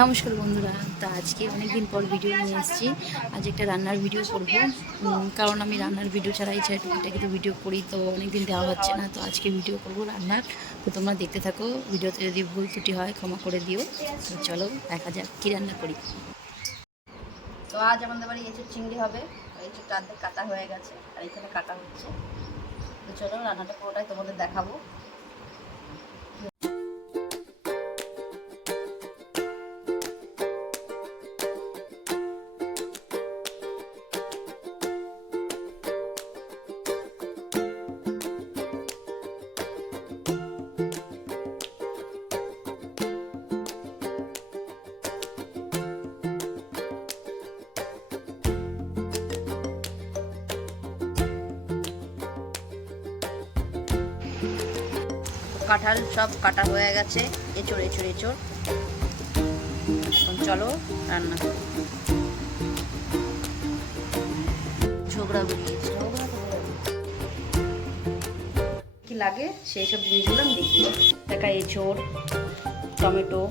নমস্কার বন্ধুরা। তা আজকে অনেক দিন পর ভিডিও নিয়ে এসেছি। আজ একটা রান্নার ভিডিও করব, কারণ আমি রান্নার ভিডিও ছাড়া ইচ্ছা টুকিটাকি তো ভিডিও করি, তো অনেক দিন দেওয়া হচ্ছে না। তো আজকে ভিডিও করব রান্নার। তো তোমরা দেখতে থাকো, ভিডিওতে যদি ভুল ত্রুটি হয় ক্ষমা করে দিও। তো চলো দেখা যাক কী রান্না করি। তো আজ আমাদের বাড়ি এঁচোড় চিংড়ি হবে। এঁচোড়টা অর্ধেক কাটা হয়ে গেছে আর এখানে কাটা হচ্ছে। তো চলো রান্নাটা পুরোটাই তোমাদের দেখাবো। কাঁঠাল সব কাটা হয়ে গেছে, এঁচোড় এঁচোড় এঁচোড়। এখন চলো রান্না করি। ঝগড়া বেরিয়েছে, কি লাগে সেই সব জিনিসগুলো আমি দেখি। দেখা এঁচোড়, টমেটো,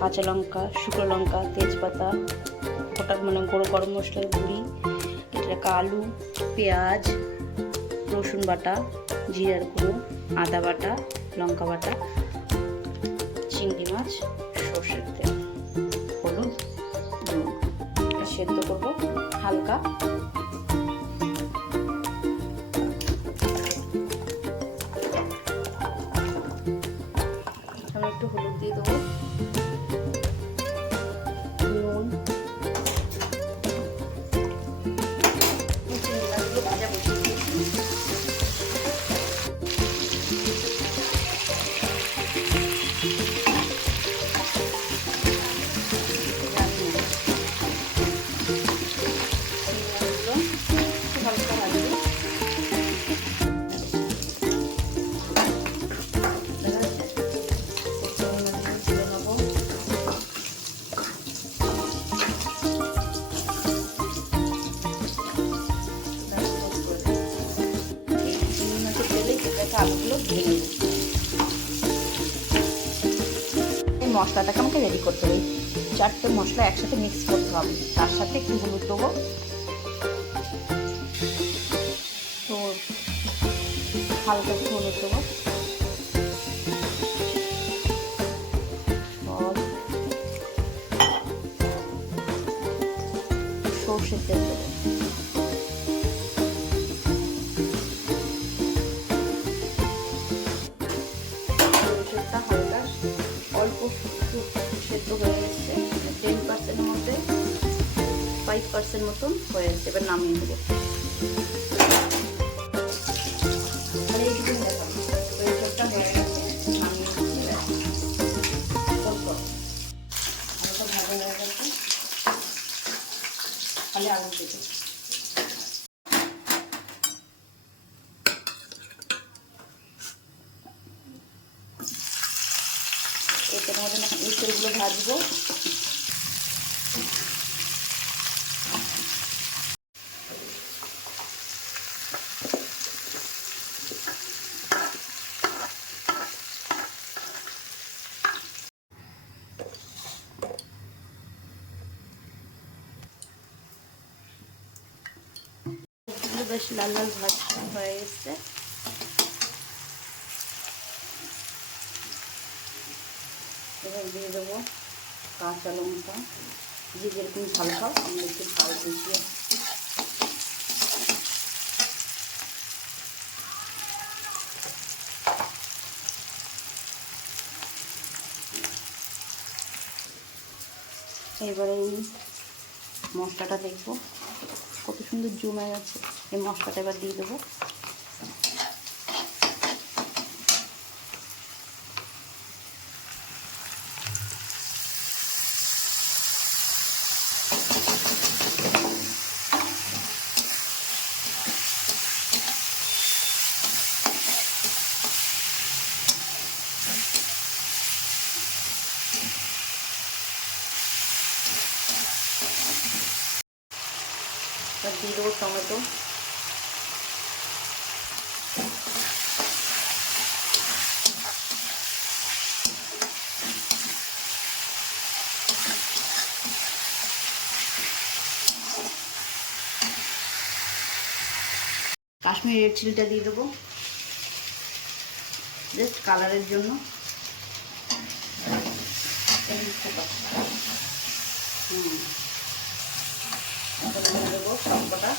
কাঁচা লঙ্কা, শুকনো লঙ্কা, তেজপাতা, ওটা মানে গরম মশলার গুঁড়ি, এটা আলু, পেঁয়াজ, রসুন বাটা, জিরার গুঁড়ো, আদা বাটা, লঙ্কা বাটা, চিংড়ি মাছ, সর্ষের তেল, হলুদ, নুন। সেদ্ধ করবো হালকা। আমি একটু হলুদ দিয়ে দেবো, নুন, ভাজা বসিয়ে দিয়েছি। আলুগুলো ভেঙে নেব। এই মশলাটাকে আমাকে রেডি করতে হবে। 4টে মশলা একসাথে মিক্স করতে হবে। তার সাথে একটু হলুদ দেবো, তো হালকা একটু হলুদ দেবো, সর্ষের তেল দেবো, হালকা অল্প সেদ্ধ হয়ে এসছে, 10%-এর মধ্যে 5% মতন হয়ে এসছে। এবার নামিয়ে দেবো। এইটুকু দেখাবো, এঁচোড়টা হয়ে গেছে, নামিয়ে হালকা ভাজা হয়ে গেছে, খালি আলু দেবো। এটার মধ্যে এঁচোড়গুলো ভাজবো। বেশ লাল লাল ভাজা হয়ে এসছে। এবার দিয়ে দেবো কাঁচা লঙ্কা, যে যেরকম ঝাল খাও, আমরা একটু ঝাল বেশি। এবারে এই মশলাটা দেখবো কত সুন্দর জমে গেছে। এই মশলাটা এবার দিয়ে দেবো। এবার দিয়ে দেবো টমেটো, কাশ্মীরি রেড চিলিটা দিয়ে দেবো জাস্ট কালারের জন্য। দেবো সব কটা।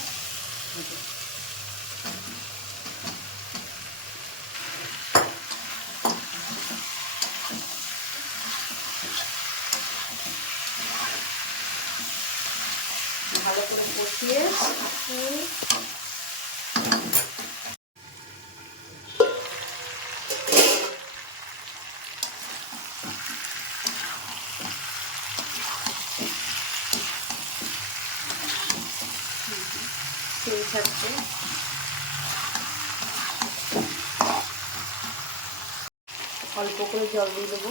ভালো করে কষিয়ে তেল ছাড়ছে। অল্প করে জল দিয়ে দেবো।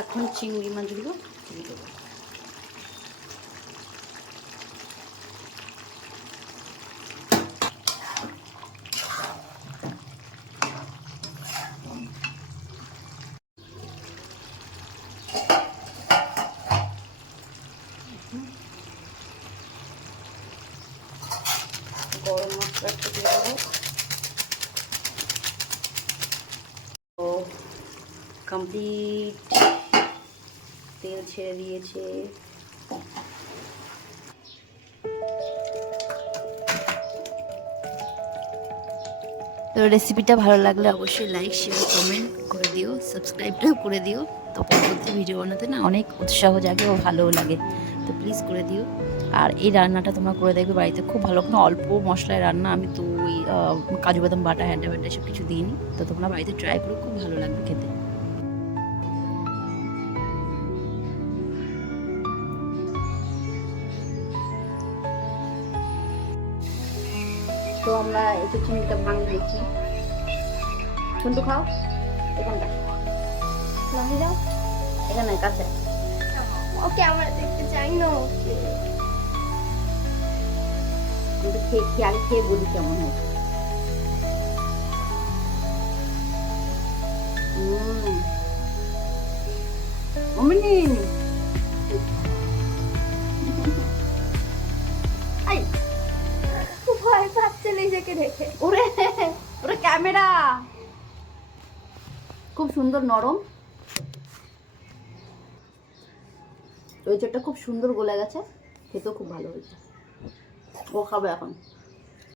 এখন চিংড়ি মাছগুলো দিয়ে দেবো। গরম মশলা একটু দিয়ে দেবো। তো কমপ্লিট তেল ছেড়ে দিয়েছে। তো রেসিপিটা ভালো লাগলে অবশ্যই লাইক শেয়ার কমেন্ট করে দিও, সাবস্ক্রাইবটাও করে দিও। তো পরবর্তী ভিডিও বানাতে না অনেক উৎসাহ জাগে ও ভালোও লাগে, তো প্লিজ করে দিও। আর এই রান্নাটা তোমরা করে দেখবে বাড়িতে, খুব ভালো, কোনো অল্প মশলায় রান্না। আমি তো ওই কাজু বাদাম বাটা হ্যান্ডা ব্যান্ডা সব কিছু দিইনি। তো তোমরা বাড়িতে ট্রাই করো, খুব ভালো লাগবে খেতে। তো আমরা একটু চিনিটা ভাঙি দেখি। শুনতে খাও এখানটা ভাঙি যাও, এখানে কাছে। ওকে আমরা দেখতে চাই না। ওকে কিন্তু খেয়ে আগে খেয়ে বলি কেমন হয়েছে। অমিনি ভয় পাচ্ছে নিজেকে দেখে। ওরে ওরে ক্যামেরা খুব সুন্দর নরম, ওই চটটা খুব সুন্দর গলে গেছে, খেতেও খুব ভালো হয়েছে। ও খাবে এখন।